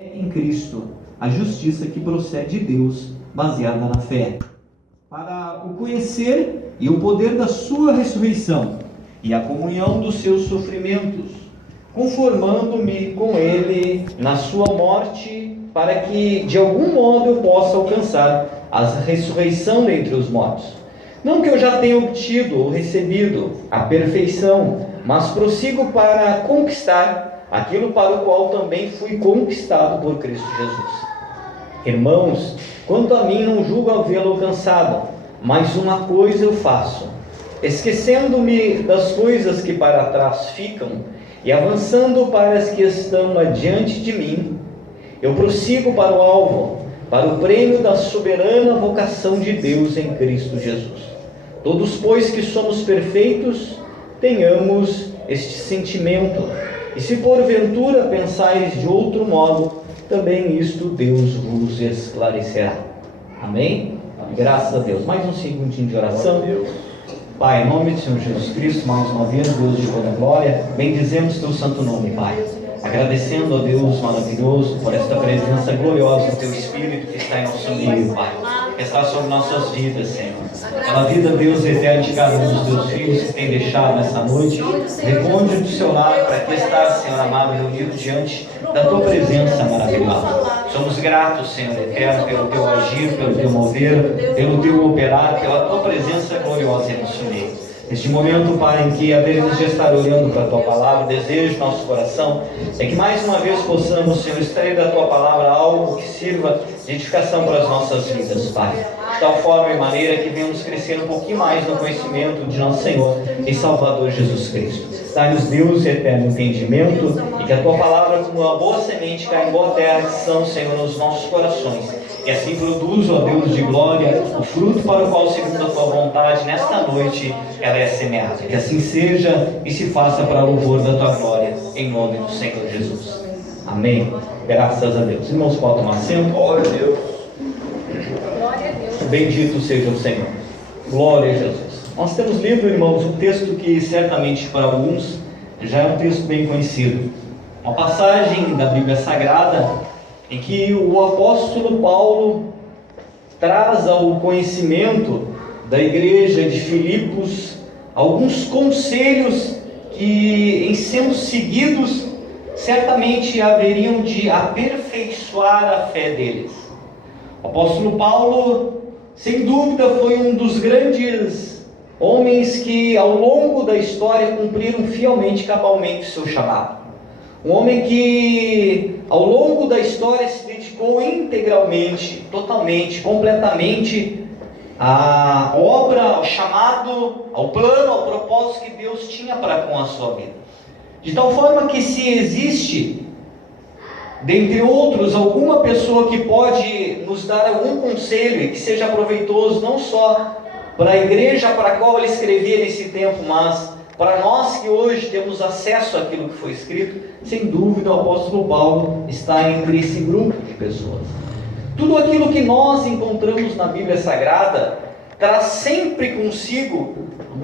em Cristo, a justiça que procede de Deus, baseada na fé, para o conhecer e o poder da sua ressurreição e a comunhão dos seus sofrimentos, conformando-me com ele na sua morte, para que de algum modo eu possa alcançar a ressurreição dentre os mortos. Não que eu já tenha obtido ou recebido a perfeição, mas prossigo para conquistar aquilo para o qual também fui conquistado por Cristo Jesus. Irmãos, quanto a mim, não julgo havê-lo alcançado, mas uma coisa eu faço, esquecendo-me das coisas que para trás ficam e avançando para as que estão adiante de mim, eu prossigo para o alvo, para o prêmio da soberana vocação de Deus em Cristo Jesus. Todos, pois, que somos perfeitos, tenhamos este sentimento, e se porventura pensais de outro modo, também isto Deus vos esclarecerá. Amém? Graças a Deus. Mais um segundinho de oração. Pai, em nome do Senhor Jesus Cristo, mais uma vez, Deus de toda glória, bendizemos teu santo nome, Pai. Agradecendo a Deus maravilhoso por esta presença gloriosa do teu Espírito que está em nosso meio, Pai, que está sobre nossas vidas, Senhor. Pela vida, Deus eterno, de cada um dos teus filhos que tem deixado nessa noite, responde do seu lado para que está, Senhor amado, reunido diante da tua presença maravilhosa. Somos gratos, Senhor eterno, pelo teu agir, pelo teu mover, pelo teu operar, pela tua presença gloriosa em nosso meio. Neste momento, Pai, em que haveremos de estar olhando para a Tua Palavra, desejo nosso coração é que mais uma vez possamos, Senhor, extrair da Tua Palavra algo que sirva de edificação para as nossas vidas, Pai. De tal forma e maneira que venhamos crescer um pouquinho mais no conhecimento de nosso Senhor e Salvador Jesus Cristo. Dá-nos, Deus, eterno entendimento e que a Tua Palavra, como uma boa semente, caia em boa terra, que são, Senhor, nos nossos corações. E assim produza, ó Deus de glória, o fruto para o qual, segundo a Tua vontade, nesta noite ela é semeada. Que assim seja e se faça para louvor da Tua glória, em nome do Senhor Jesus. Amém. Graças a Deus. Irmãos, podem tomar assento. Glória a Deus. Glória a Deus. Bendito seja o Senhor. Glória a Jesus. Nós temos lido, irmãos, um texto que certamente para alguns já é um texto bem conhecido. Uma passagem da Bíblia Sagrada em que o apóstolo Paulo traz ao conhecimento da igreja de Filipos alguns conselhos que, em sendo seguidos, certamente haveriam de aperfeiçoar a fé deles. O apóstolo Paulo, sem dúvida, foi um dos grandes homens que, ao longo da história, cumpriram fielmente, cabalmente o seu chamado. Um homem que, ao longo da história, se dedicou integralmente, totalmente, completamente à obra, ao chamado, ao plano, ao propósito que Deus tinha para com a sua vida. De tal forma que, se existe, dentre outros, alguma pessoa que pode nos dar algum conselho e que seja proveitoso não só para a igreja para a qual ele escrevia nesse tempo, mas para nós que hoje temos acesso àquilo que foi escrito, sem dúvida o apóstolo Paulo está entre esse grupo de pessoas. Tudo aquilo que nós encontramos na Bíblia Sagrada traz sempre consigo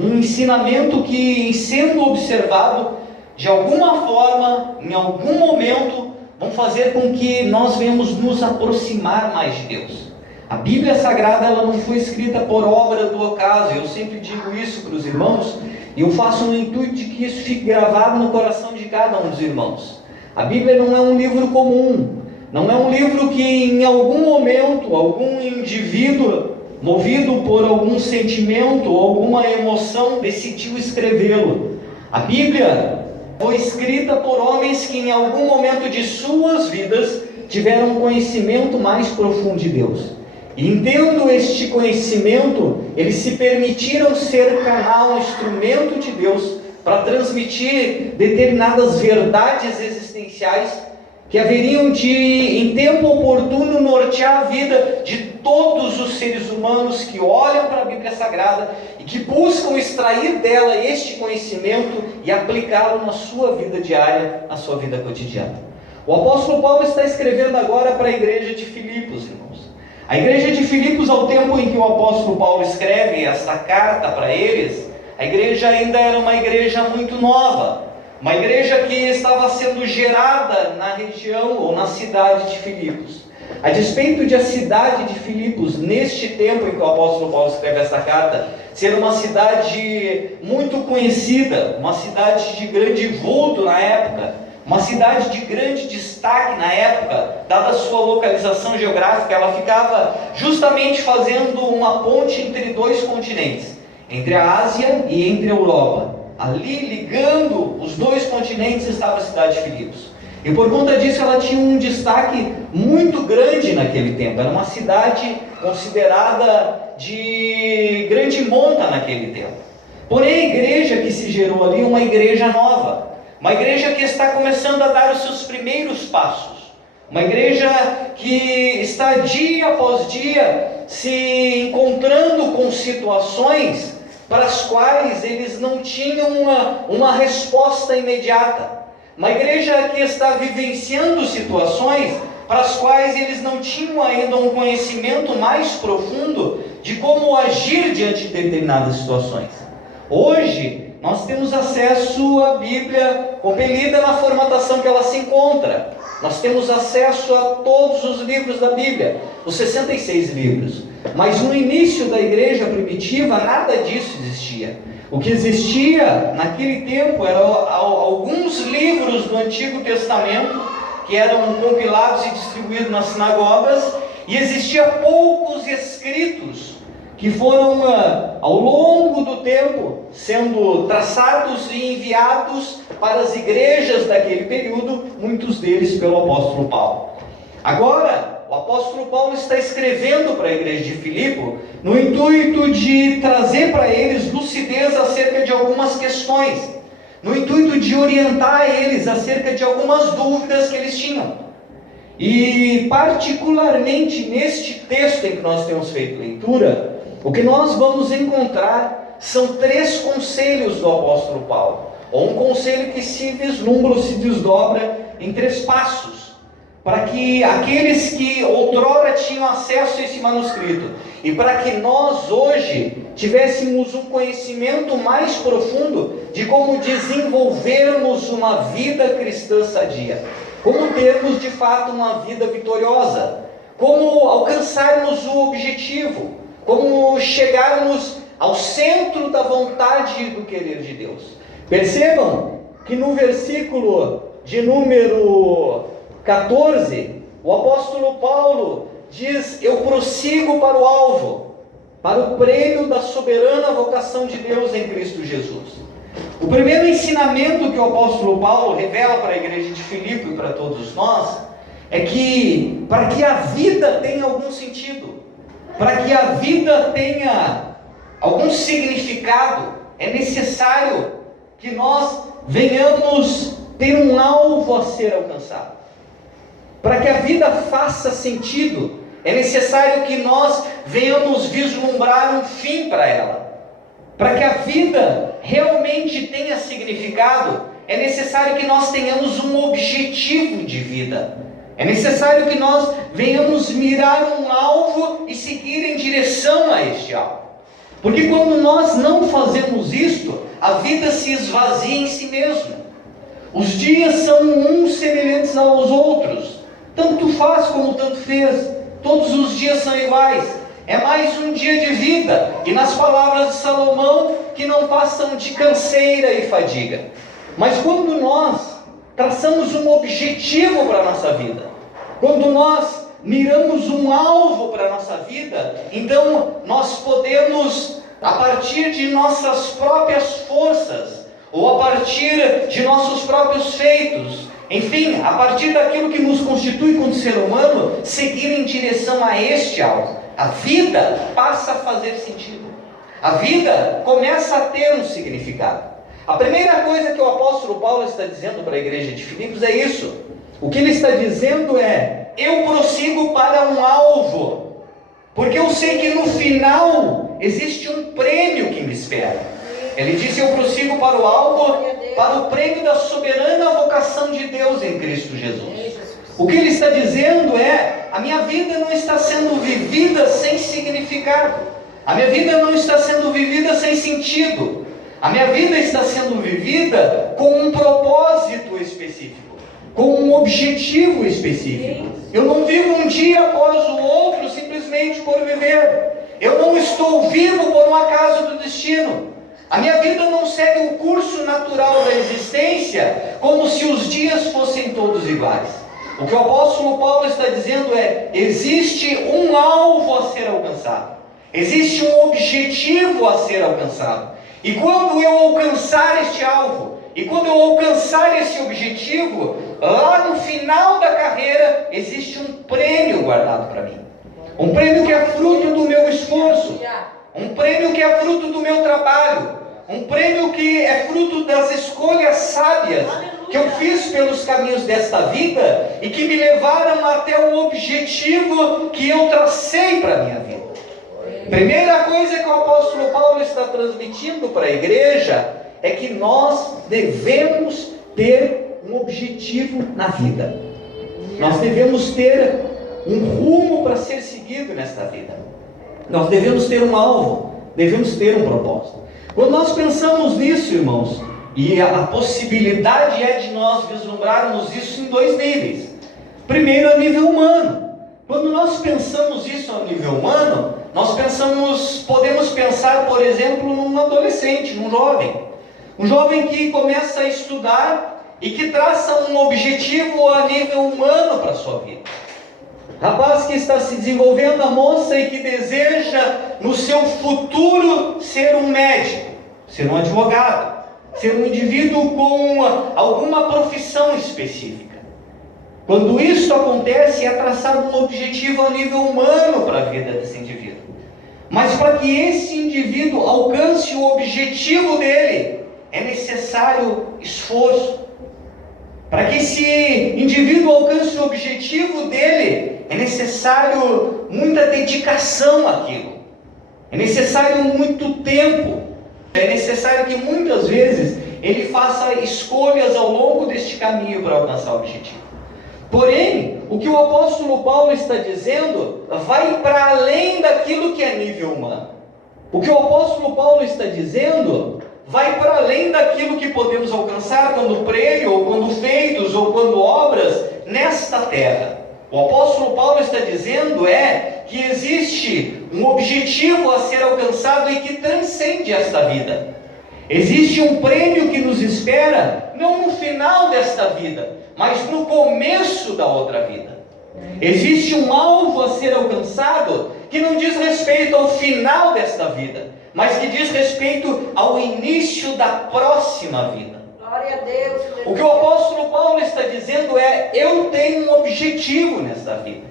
um ensinamento que, em sendo observado, de alguma forma, em algum momento, vão fazer com que nós venhamos nos aproximar mais de Deus. A Bíblia Sagrada ela não foi escrita por obra do acaso. Eu sempre digo isso para os irmãos, e eu faço no intuito de que isso fique gravado no coração de cada um dos irmãos. A Bíblia não é um livro comum, não é um livro que em algum momento, algum indivíduo, movido por algum sentimento ou alguma emoção, decidiu escrevê-lo. A Bíblia foi escrita por homens que em algum momento de suas vidas tiveram um conhecimento mais profundo de Deus. E entendo este conhecimento, eles se permitiram ser canal, instrumento de Deus para transmitir determinadas verdades existenciais que haveriam de, em tempo oportuno, nortear a vida de todos os seres humanos que olham para a Bíblia Sagrada e que buscam extrair dela este conhecimento e aplicá-lo na sua vida diária, na sua vida cotidiana. O apóstolo Paulo está escrevendo agora para a igreja de Filipos, irmãos. A igreja de Filipos, ao tempo em que o apóstolo Paulo escreve esta carta para eles, a igreja ainda era uma igreja muito nova, Uma igreja que estava sendo gerada na região ou na cidade de Filipos. A despeito de a cidade de Filipos, neste tempo em que o apóstolo Paulo escreve essa carta, ser uma cidade muito conhecida, uma cidade de grande vulto na época, uma cidade de grande destaque na época, dada a sua localização geográfica, ela ficava justamente fazendo uma ponte entre dois continentes, entre a Ásia e entre a Europa. Ali, ligando os dois continentes, estava a cidade de Filipos. E por conta disso ela tinha um destaque muito grande naquele tempo. Era uma cidade considerada de grande monta naquele tempo. Porém, a igreja que se gerou ali é uma igreja nova. Uma igreja que está começando a dar os seus primeiros passos. Uma igreja que está dia após dia se encontrando com situações para as quais eles não tinham uma resposta imediata. Uma igreja que está vivenciando situações para as quais eles não tinham ainda um conhecimento mais profundo de como agir diante de determinadas situações. Hoje, nós temos acesso à Bíblia compelida na formatação que ela se encontra. Nós temos acesso a todos os livros da Bíblia, os 66 livros. Mas no início da igreja primitiva, nada disso existia. O que existia naquele tempo eram alguns livros do Antigo Testamento que eram compilados e distribuídos nas sinagogas, e existia poucos escritos que foram, ao longo do tempo, sendo traçados e enviados para as igrejas daquele período, muitos deles pelo apóstolo Paulo. Agora, o apóstolo Paulo está escrevendo para a igreja de Filipe no intuito de trazer para eles lucidez acerca de algumas questões, no intuito de orientar eles acerca de algumas dúvidas que eles tinham. E particularmente neste texto em que nós temos feito leitura, o que nós vamos encontrar são 3 conselhos do apóstolo Paulo, ou um conselho que se vislumbra ou se desdobra em 3 passos, para que aqueles que outrora tinham acesso a esse manuscrito, e para que nós hoje tivéssemos um conhecimento mais profundo de como desenvolvermos uma vida cristã sadia, como termos de fato uma vida vitoriosa, como alcançarmos o objetivo, como chegarmos ao centro da vontade e do querer de Deus. Percebam que no versículo de número 14, o apóstolo Paulo diz: eu prossigo para o alvo, para o prêmio da soberana vocação de Deus em Cristo Jesus. O primeiro ensinamento que o apóstolo Paulo revela para a igreja de Filipe e para todos nós é que para que a vida tenha algum sentido, para que a vida tenha algum significado, é necessário que nós venhamos ter um alvo a ser alcançado. Para que a vida faça sentido, é necessário que nós venhamos vislumbrar um fim para ela. Para que a vida realmente tenha significado, é necessário que nós tenhamos um objetivo de vida. É necessário que nós venhamos mirar um alvo e seguir em direção a este alvo. Porque quando nós não fazemos isto, a vida se esvazia em si mesma. Os dias são uns semelhantes aos outros. Tanto faz como tanto fez. Todos os dias são iguais. É mais um dia de vida. E nas palavras de Salomão, que não passam de canseira e fadiga. Mas quando nós traçamos um objetivo para a nossa vida, quando nós miramos um alvo para a nossa vida, então nós podemos, a partir de nossas próprias forças, ou a partir de nossos próprios feitos, enfim, a partir daquilo que nos constitui como ser humano, seguir em direção a este alvo. A vida passa a fazer sentido. A vida começa a ter um significado. A primeira coisa que o apóstolo Paulo está dizendo para a igreja de Filipos é isso. O que ele está dizendo é: eu prossigo para um alvo, porque eu sei que no final existe um prêmio que me espera. Ele disse: eu prossigo para o alvo, para o prêmio da soberana vocação de Deus em Cristo Jesus. O que ele está dizendo é: a minha vida não está sendo vivida sem significado, a minha vida não está sendo vivida sem sentido, A minha vida está sendo vivida com um propósito específico, com um objetivo específico. Eu não vivo um dia após o outro simplesmente por viver. Eu não estou vivo por um acaso do destino. A minha vida não segue o curso natural da existência como se os dias fossem todos iguais. O que o apóstolo Paulo está dizendo é: existe um alvo a ser alcançado. Existe um objetivo a ser alcançado. E quando eu alcançar este alvo, e quando eu alcançar esse objetivo, lá no final da carreira, existe um prêmio guardado para mim. Um prêmio que é fruto do meu esforço. Um prêmio que é fruto do meu trabalho. Um prêmio que é fruto das escolhas sábias que eu fiz pelos caminhos desta vida e que me levaram até o objetivo que eu tracei para a minha vida. Primeira coisa que o apóstolo Paulo está transmitindo para a igreja é que nós devemos ter um objetivo na vida. Nós devemos ter um rumo para ser seguido nesta vida. Nós devemos ter um alvo, devemos ter um propósito. Quando nós pensamos nisso, irmãos, e a possibilidade é de nós vislumbrarmos isso em dois níveis. Primeiro, a nível humano. Quando nós pensamos isso a nível humano, nós podemos pensar, por exemplo, num adolescente, num jovem. Um jovem que começa a estudar e que traça um objetivo a nível humano para a sua vida. Rapaz que está se desenvolvendo, a moça e que deseja no seu futuro ser um médico, ser um advogado, ser um indivíduo com alguma profissão específica. Quando isso acontece, é traçado um objetivo a nível humano para a vida desse indivíduo. Mas para que esse indivíduo alcance o objetivo dele, é necessário esforço. Para que esse indivíduo alcance o objetivo dele, é necessário muita dedicação àquilo. É necessário muito tempo. É necessário que muitas vezes ele faça escolhas ao longo deste caminho para alcançar o objetivo. Porém, o que o apóstolo Paulo está dizendo vai para além daquilo que é nível humano. O que o apóstolo Paulo está dizendo vai para além daquilo que podemos alcançar quando prêmio, ou quando feitos, ou quando obras nesta terra. O apóstolo Paulo está dizendo que existe um objetivo a ser alcançado e que transcende esta vida. Existe um prêmio que nos espera, não no final desta vida, mas no começo da outra vida. Existe um alvo a ser alcançado que não diz respeito ao final desta vida, mas que diz respeito ao início da próxima vida. Glória a Deus. O que o apóstolo Paulo está dizendo eu tenho um objetivo nesta vida.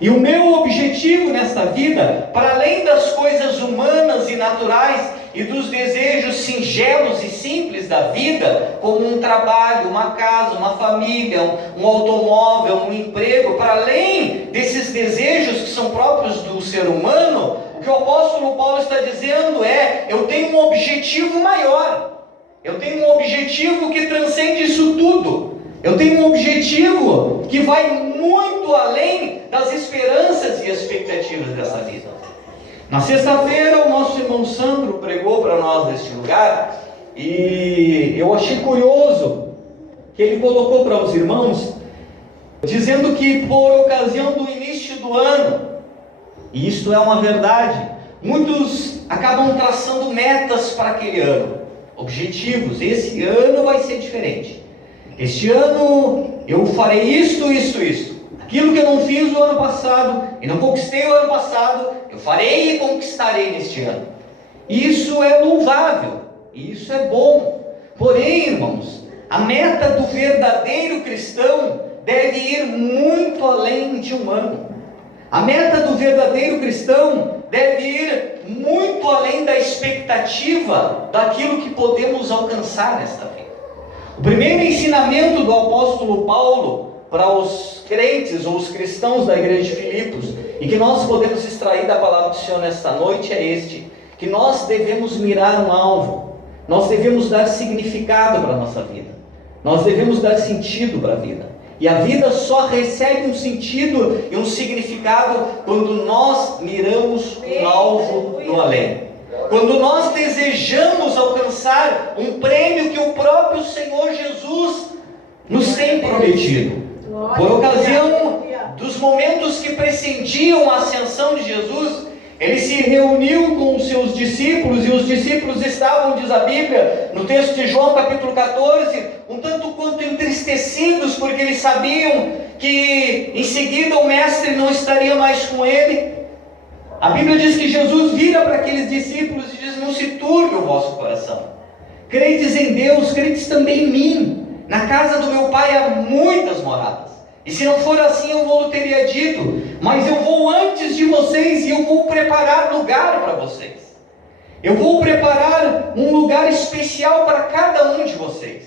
E o meu objetivo nesta vida, para além das coisas humanas e naturais e dos desejos singelos e simples da vida, como um trabalho, uma casa, uma família, um automóvel, um emprego, para além desses desejos que são próprios do ser humano, o que o apóstolo Paulo está dizendo eu tenho um objetivo maior. Eu tenho um objetivo que transcende isso tudo. Eu tenho um objetivo que vai muito além das esperanças e expectativas dessa vida. Na sexta-feira, o nosso irmão Sandro pregou para nós neste lugar, e eu achei curioso que ele colocou para os irmãos, dizendo que por ocasião do início do ano, e isto é uma verdade, muitos acabam traçando metas para aquele ano, objetivos. Esse ano vai ser diferente. Este ano eu farei isto. Aquilo que eu não fiz o ano passado e não conquistei o ano passado, eu farei e conquistarei neste ano. Isso é louvável, isso é bom. Porém, irmãos, a meta do verdadeiro cristão deve ir muito além de um ano. A meta do verdadeiro cristão deve ir muito além da expectativa daquilo que podemos alcançar nesta vida. O primeiro ensinamento do apóstolo Paulo para os crentes ou os cristãos da igreja de Filipos, e que nós podemos extrair da palavra do Senhor nesta noite, é este: que nós devemos mirar um alvo, nós devemos dar significado para a nossa vida, nós devemos dar sentido para a vida. E a vida só recebe um sentido e um significado quando nós miramos um alvo no além. Quando nós desejamos alcançar um prêmio que o próprio Senhor Jesus nos tem prometido. Por ocasião dos momentos que precediam a ascensão de Jesus, ele se reuniu com os seus discípulos, e os discípulos estavam, diz a Bíblia, no texto de João capítulo 14, um tanto quanto entristecidos, porque eles sabiam que em seguida o Mestre não estaria mais com ele. A Bíblia diz que Jesus vira para aqueles discípulos e diz: não se turbe o vosso coração. Credes em Deus, credes também em mim. Na casa do meu Pai há muitas moradas. E se não for assim, eu vou teria dito, mas eu vou antes de vocês e eu vou preparar lugar para vocês. Eu vou preparar um lugar especial para cada um de vocês.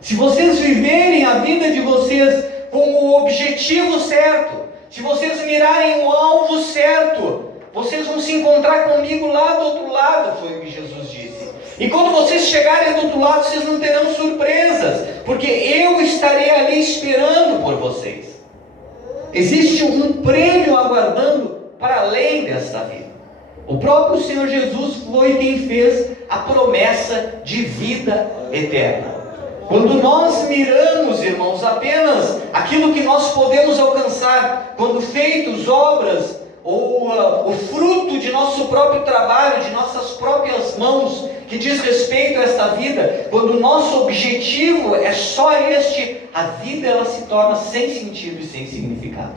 Se vocês viverem a vida de vocês com o objetivo certo, se vocês mirarem o alvo certo, vocês vão se encontrar comigo lá do outro lado, foi o que Jesus disse. E quando vocês chegarem do outro lado, vocês não terão surpresas, porque eu estarei ali esperando por vocês. Existe um prêmio aguardando para além desta vida. O próprio Senhor Jesus foi quem fez a promessa de vida eterna. Quando nós miramos, irmãos, apenas aquilo que nós podemos alcançar, quando feitos obras, ou o fruto de nosso próprio trabalho, de nossas próprias mãos, que diz respeito a esta vida, quando o nosso objetivo é só este, a vida ela se torna sem sentido e sem significado.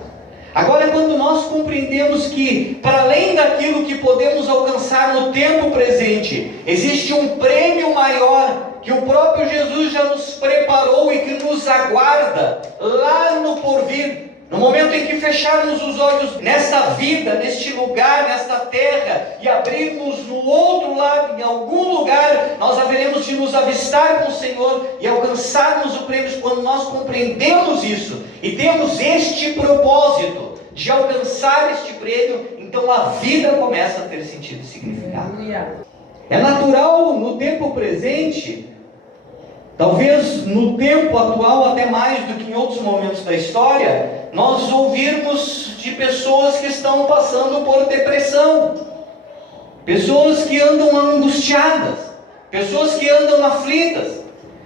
Agora, quando nós compreendemos que, para além daquilo que podemos alcançar no tempo presente, existe um prêmio maior, que o próprio Jesus já nos preparou e que nos aguarda lá no porvir. No momento em que fecharmos os olhos nesta vida, neste lugar, nesta terra, e abrirmos no outro lado, em algum lugar, nós haveremos de nos avistar com o Senhor e alcançarmos o prêmio. Quando nós compreendemos isso e temos este propósito de alcançar este prêmio, então a vida começa a ter sentido e significado. É natural no tempo presente, talvez no tempo atual até mais do que em outros momentos da história, nós ouvirmos de pessoas que estão passando por depressão, pessoas que andam angustiadas, pessoas que andam aflitas,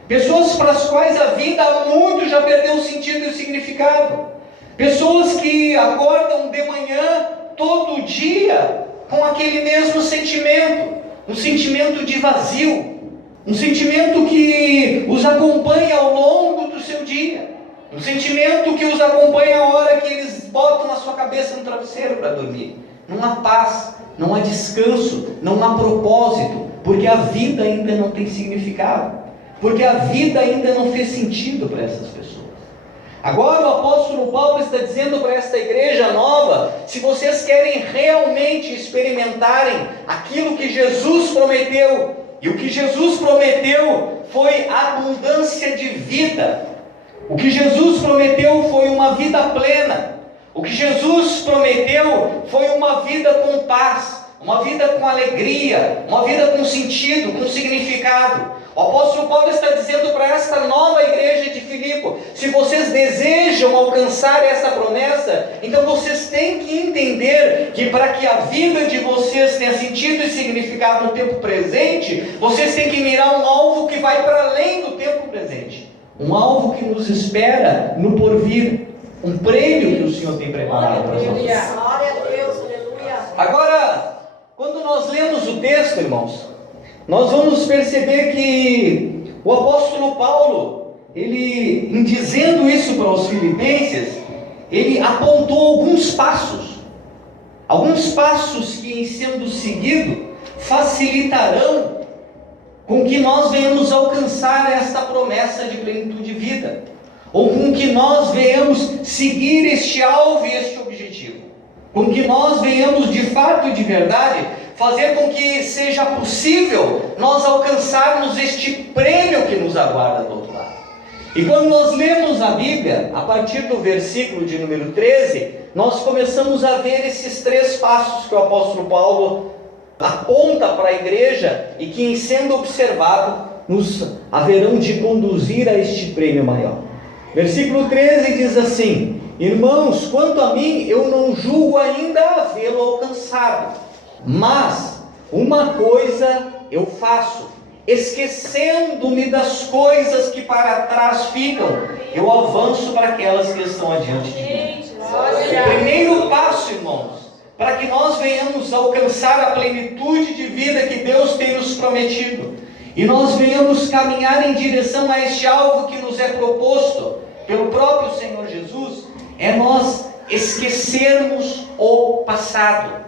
pessoas para as quais a vida há muito já perdeu o sentido e o significado, pessoas que acordam de manhã todo dia com aquele mesmo sentimento, um sentimento de vazio, um sentimento que os acompanha ao longo do seu dia, um sentimento que os acompanha a hora que eles botam a sua cabeça no travesseiro para dormir. Não há paz, não há descanso, não há propósito, porque a vida ainda não tem significado, porque a vida ainda não fez sentido para essas pessoas. Agora o apóstolo Paulo está dizendo para esta igreja nova: se vocês querem realmente experimentarem aquilo que Jesus prometeu, e o que Jesus prometeu foi abundância de vida. O que Jesus prometeu foi uma vida plena. O que Jesus prometeu foi uma vida com paz, uma vida com alegria, uma vida com sentido, com significado. O apóstolo Paulo está dizendo para esta nova igreja de Filipe: se vocês desejam alcançar essa promessa, então vocês têm que entender que para que a vida de vocês tenha sentido e significado no tempo presente, vocês têm que mirar um alvo que vai para além do tempo presente, um alvo que nos espera no porvir, um prêmio que o Senhor tem preparado para nós. Glória a Deus, aleluia. Agora, quando nós lemos o texto, irmãos, nós vamos perceber que o apóstolo Paulo, ele, em dizendo isso para os filipenses, ele apontou alguns passos que, em sendo seguido, facilitarão com que nós venhamos alcançar esta promessa de plenitude de vida, ou com que nós venhamos seguir este alvo e este objetivo, com que nós venhamos de fato e de verdade fazer com que seja possível nós alcançarmos este prêmio que nos aguarda do outro lado. E quando nós lemos a Bíblia, a partir do versículo de número 13, nós começamos a ver esses 3 passos que o apóstolo Paulo aponta para a igreja e que, em sendo observado, nos haverão de conduzir a este prêmio maior. Versículo 13 diz assim: irmãos, quanto a mim, eu não julgo ainda havê-lo alcançado, mas uma coisa eu faço, esquecendo-me das coisas que para trás ficam, eu avanço para aquelas que estão adiante de mim. O primeiro passo, irmãos, para que nós venhamos alcançar a plenitude de vida que Deus tem nos prometido, e nós venhamos caminhar em direção a este alvo que nos é proposto pelo próprio Senhor Jesus, é nós esquecermos o passado.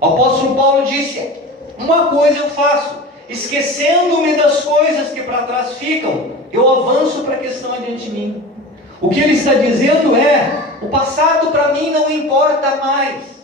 O apóstolo Paulo disse: uma coisa eu faço, esquecendo-me das coisas que para trás ficam, eu avanço para a questão adiante de mim. O que ele está dizendo é: o passado para mim não importa mais.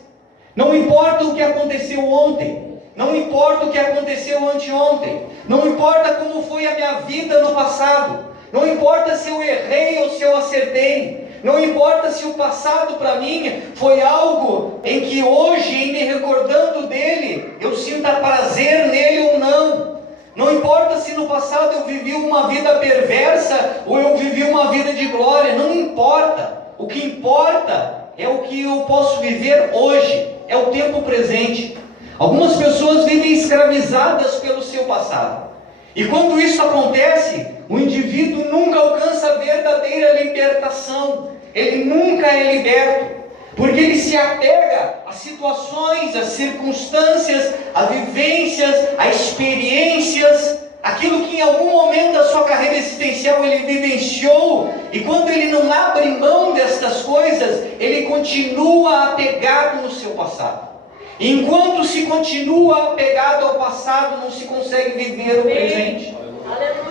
Não importa o que aconteceu ontem, não importa o que aconteceu anteontem, não importa como foi a minha vida no passado, não importa se eu errei ou se eu acertei, não importa se o passado para mim foi algo em que hoje, em me recordando dele, eu sinta prazer nele ou não. Não importa se no passado eu vivi uma vida perversa ou eu vivi uma vida de glória, não importa. O que importa é o que eu posso viver hoje, é o tempo presente. Algumas pessoas vivem escravizadas pelo seu passado. E quando isso acontece, o indivíduo nunca alcança a verdadeira libertação. Ele nunca é liberto, porque ele se apega a situações, a circunstâncias, a vivências, a experiências, aquilo que em algum momento da sua carreira existencial ele vivenciou, e quando ele não abre mão destas coisas, ele continua apegado no seu passado. Enquanto se continua apegado ao passado, não se consegue viver o presente.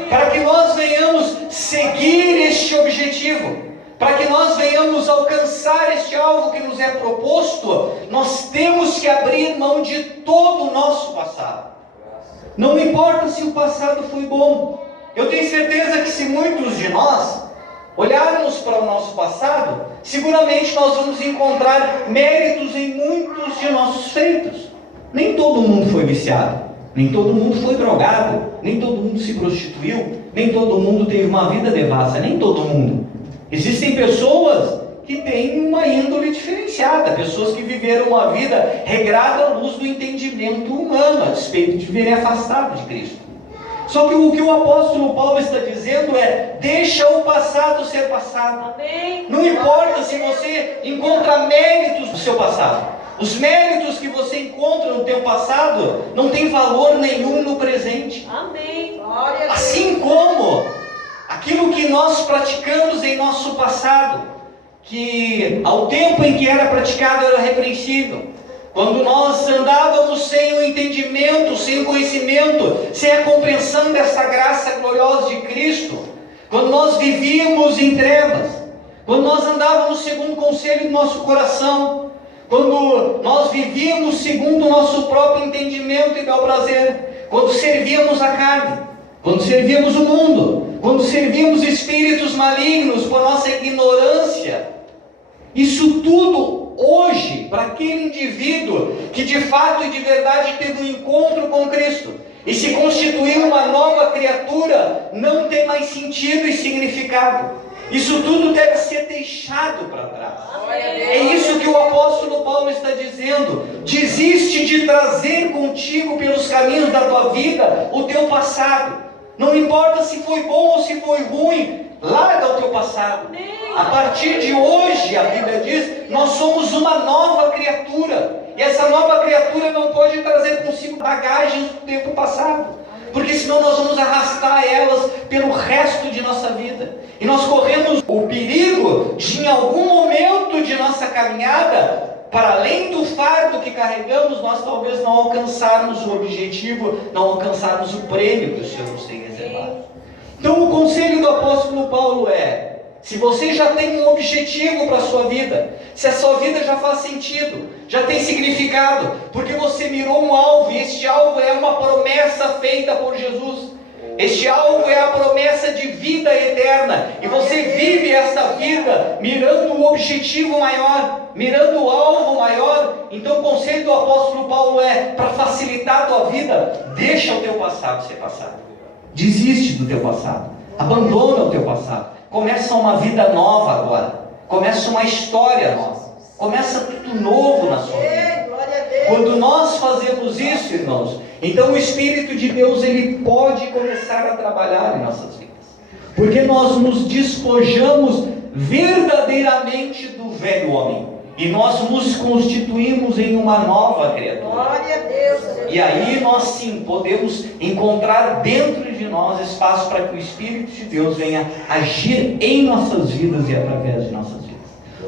Para que nós venhamos seguir este objetivo, para que nós venhamos alcançar este alvo que nos é proposto, nós temos que abrir mão de todo o nosso passado. Não importa se o passado foi bom. Eu tenho certeza que se muitos de nós olharmos para o nosso passado, seguramente nós vamos encontrar méritos em muitos de nossos feitos. Nem todo mundo foi viciado, nem todo mundo foi drogado, nem todo mundo se prostituiu, nem todo mundo teve uma vida devassa, nem todo mundo. Existem pessoas que têm uma índole diferenciada, pessoas que viveram uma vida regrada à luz do entendimento humano, a despeito de viverem afastados de Cristo. Só que o que o apóstolo Paulo está dizendo é: deixa o passado ser passado. Amém. Não importa se você encontra méritos do seu passado. Os méritos que você encontra no teu passado não têm valor nenhum no presente. Amém. Assim como aquilo que nós praticamos em nosso passado, que ao tempo em que era praticado era repreensível. Quando nós andávamos sem o entendimento, sem o conhecimento, sem a compreensão dessa graça gloriosa de Cristo, quando nós vivíamos em trevas, quando nós andávamos segundo o conselho do nosso coração, quando nós vivíamos segundo o nosso próprio entendimento e bel prazer, quando servíamos a carne, quando servíamos o mundo, quando servíamos espíritos malignos por nossa ignorância, isso tudo hoje, para aquele indivíduo que de fato e de verdade teve um encontro com Cristo e se constituiu uma nova criatura, não tem mais sentido e significado. Isso tudo deve ser deixado para trás. É isso que o apóstolo Paulo está dizendo. Desiste de trazer contigo pelos caminhos da tua vida o teu passado. Não importa se foi bom ou se foi ruim, larga o teu passado. A partir de hoje, a Bíblia diz, nós somos uma nova criatura. E essa nova criatura não pode trazer consigo bagagens do tempo passado, porque senão nós vamos arrastar elas pelo resto de nossa vida. E nós corremos o perigo de, em algum momento de nossa caminhada, para além do fardo que carregamos, nós talvez não alcançarmos o objetivo, não alcançarmos o prêmio que o Senhor nos tem reservado. Então o conselho do apóstolo Paulo é: se você já tem um objetivo para a sua vida, se a sua vida já faz sentido, já tem significado, porque você mirou um alvo, e este alvo é uma promessa feita por Jesus. Este alvo é a promessa de vida eterna, e você vive esta vida mirando o objetivo maior, mirando o alvo maior. Então o conselho do apóstolo Paulo é: para facilitar a tua vida, deixa o teu passado ser passado. Desiste do teu passado, abandona o teu passado, começa uma vida nova agora, começa uma história nova, começa tudo novo na sua vida. Quando nós fazemos isso, irmãos, então o Espírito de Deus, ele pode começar a trabalhar em nossas vidas. Porque nós nos despojamos verdadeiramente do velho homem. E nós nos constituímos em uma nova criatura. Glória a Deus. E aí nós sim podemos encontrar dentro de nós espaço para que o Espírito de Deus venha agir em nossas vidas e através de nossas vidas.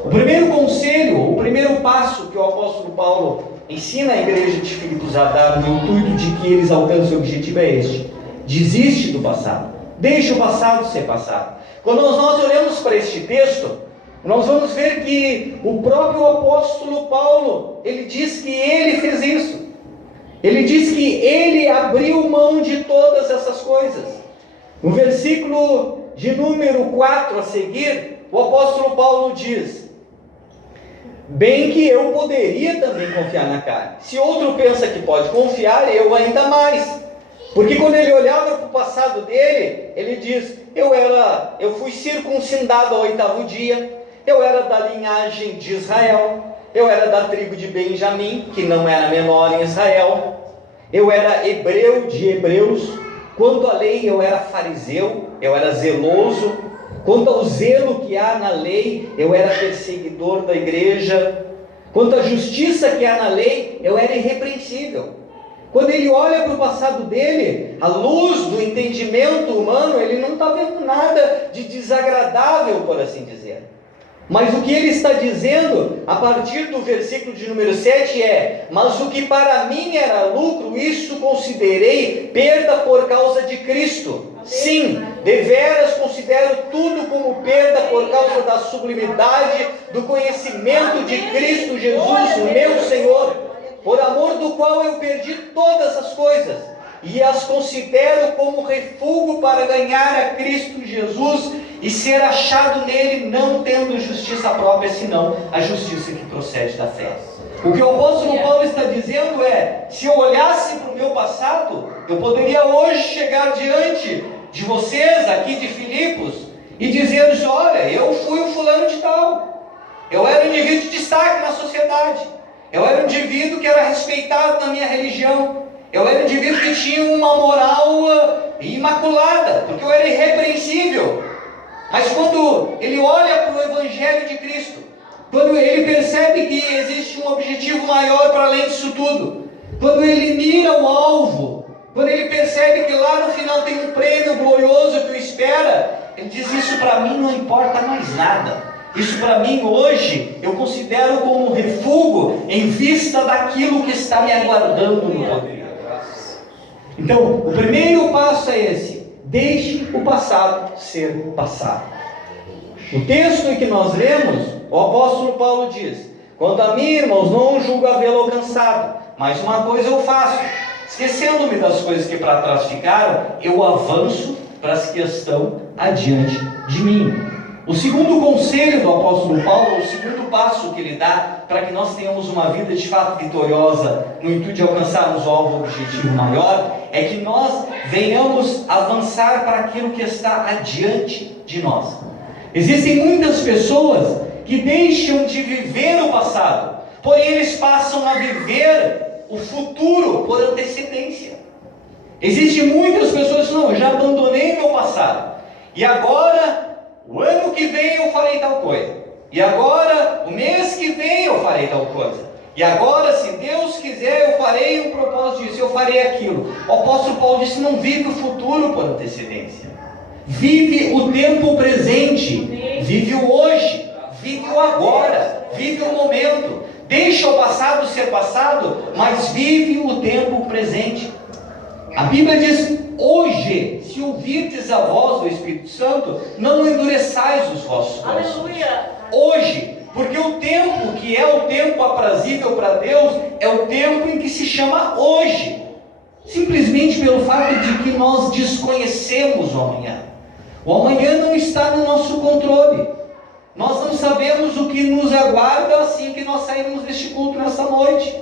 O primeiro conselho, o primeiro passo que o apóstolo Paulo ensina a igreja de Filipos a dar no intuito de que eles alcancem o objetivo é este: desiste do passado, deixa o passado ser passado. Quando nós olhamos para este texto, nós vamos ver que o próprio apóstolo Paulo, ele diz que ele fez isso. Ele diz que ele abriu mão de todas essas coisas. No versículo de número 4 a seguir, o apóstolo Paulo diz: bem que eu poderia também confiar na carne. Se outro pensa que pode confiar, eu ainda mais. Porque quando ele olhava para o passado dele, ele diz: eu fui circuncidado ao 8º dia, eu era da linhagem de Israel, eu era da tribo de Benjamim, que não era menor em Israel, eu era hebreu de hebreus, quanto à lei eu era fariseu, eu era zeloso, quanto ao zelo que há na lei, eu era perseguidor da igreja, quanto à justiça que há na lei, eu era irrepreensível. Quando ele olha para o passado dele, à luz do entendimento humano, ele não está vendo nada de desagradável, por assim dizer. Mas o que ele está dizendo, a partir do versículo de número 7 é: mas o que para mim era lucro, isso considerei perda por causa de Cristo. Sim, deveras considero tudo como perda por causa da sublimidade do conhecimento de Cristo Jesus, meu Senhor, por amor do qual eu perdi todas as coisas, e as considero como refúgio para ganhar a Cristo Jesus e ser achado nele, não tendo justiça própria, senão a justiça que procede da fé. O que o apóstolo Paulo está dizendo é: se eu olhasse para o meu passado, eu poderia hoje chegar diante de vocês aqui de Filipos e dizer: olha, eu fui o fulano de tal, eu era um indivíduo de destaque na sociedade, eu era um indivíduo que era respeitado na minha religião, eu era um indivíduo que tinha uma moral imaculada, porque eu era irrepreensível. Mas quando ele olha para o Evangelho de Cristo, quando ele percebe que existe um objetivo maior para além disso tudo, quando ele mira o alvo, quando ele percebe que lá no final tem um prêmio glorioso que o espera, ele diz: isso para mim não importa mais nada. Isso para mim hoje eu considero como refúgio em vista daquilo que está me aguardando no poder. Então, o primeiro passo é esse: deixe o passado ser passado. No texto em que nós lemos, o apóstolo Paulo diz: quanto a mim, irmãos, não julgo havê-lo alcançado, mas uma coisa eu faço, esquecendo-me das coisas que para trás ficaram, eu avanço para as que estão adiante de mim. O segundo conselho do apóstolo Paulo, o segundo passo que ele dá para que nós tenhamos uma vida de fato vitoriosa, no intuito de alcançarmos o objetivo maior, é que nós venhamos avançar para aquilo que está adiante de nós. Existem muitas pessoas que deixam de viver o passado, porém eles passam a viver o futuro por antecedência. Existem muitas pessoas que eu já abandonei meu passado, e agora o ano que vem eu farei tal coisa, e agora o mês que vem eu farei tal coisa, e agora, se Deus quiser, eu farei um propósito disso, eu farei aquilo. O apóstolo Paulo disse: não vive o futuro por antecedência, vive o tempo presente, vive o hoje, vive o agora, vive o momento. Deixa o passado ser passado, mas vive o tempo presente. A Bíblia diz: hoje, se ouvirdes a voz do Espírito Santo, não endureçais os vossos corações. Aleluia. Hoje, porque o tempo que é o tempo aprazível para Deus é o tempo em que se chama hoje, simplesmente pelo fato de que nós desconhecemos o amanhã. O amanhã não está no nosso controle. Nós não sabemos o que nos aguarda assim que nós sairmos deste culto nessa noite.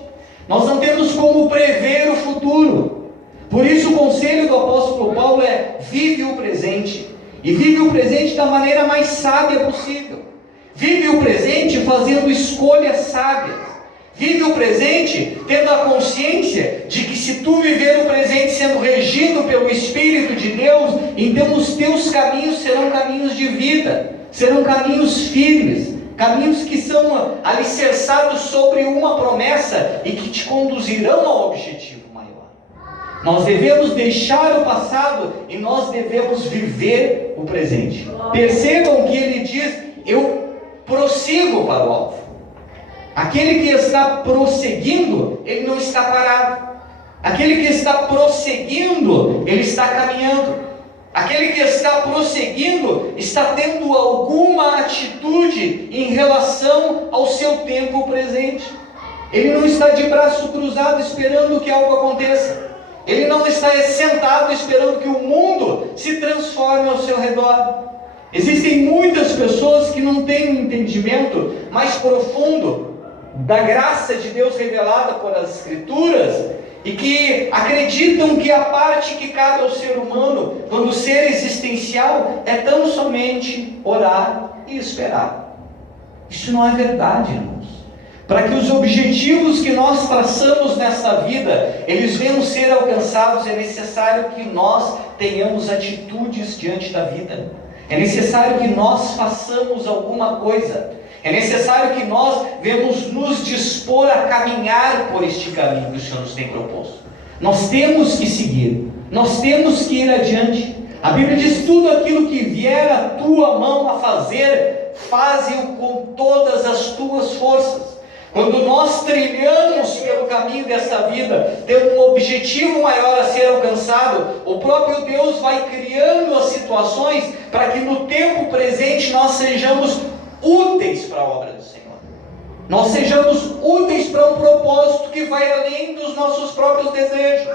Nós não temos como prever o futuro. Por isso o conselho do apóstolo Paulo é: vive o presente, e vive o presente da maneira mais sábia possível. Vive o presente fazendo escolhas sábias. Vive o presente tendo a consciência de que se tu viver o presente sendo regido pelo Espírito de Deus, então os teus caminhos serão caminhos de vida, serão caminhos firmes, caminhos que são alicerçados sobre uma promessa e que te conduzirão ao objetivo maior. Nós devemos deixar o passado e nós devemos viver o presente. Percebam que ele diz: eu prossigo para o alvo. Aquele que está prosseguindo, ele não está parado. Aquele que está prosseguindo, ele está caminhando. Aquele que está prosseguindo, está tendo alguma atitude em relação ao seu tempo presente. Ele não está de braço cruzado esperando que algo aconteça. Ele não está sentado esperando que o mundo se transforme ao seu redor. Existem muitas pessoas que não têm um entendimento mais profundo da graça de Deus revelada por as Escrituras e que acreditam que a parte que cabe ao ser humano, quando ser existencial, é tão somente orar e esperar. Isso não é verdade, irmãos. Para que os objetivos que nós traçamos nesta vida, eles venham ser alcançados, é necessário que nós tenhamos atitudes diante da vida. É necessário que nós façamos alguma coisa. É necessário que nós venhamos nos dispor a caminhar por este caminho que o Senhor nos tem proposto. Nós temos que seguir, nós temos que ir adiante. A Bíblia diz: tudo aquilo que vier a tua mão a fazer, faze-o com todas as tuas forças. Quando nós trilhamos pelo caminho dessa vida, tendo um objetivo maior a ser alcançado, o próprio Deus vai criando as situações para que no tempo presente nós sejamos úteis para a obra do Senhor. Nós sejamos úteis para um propósito que vai além dos nossos próprios desejos.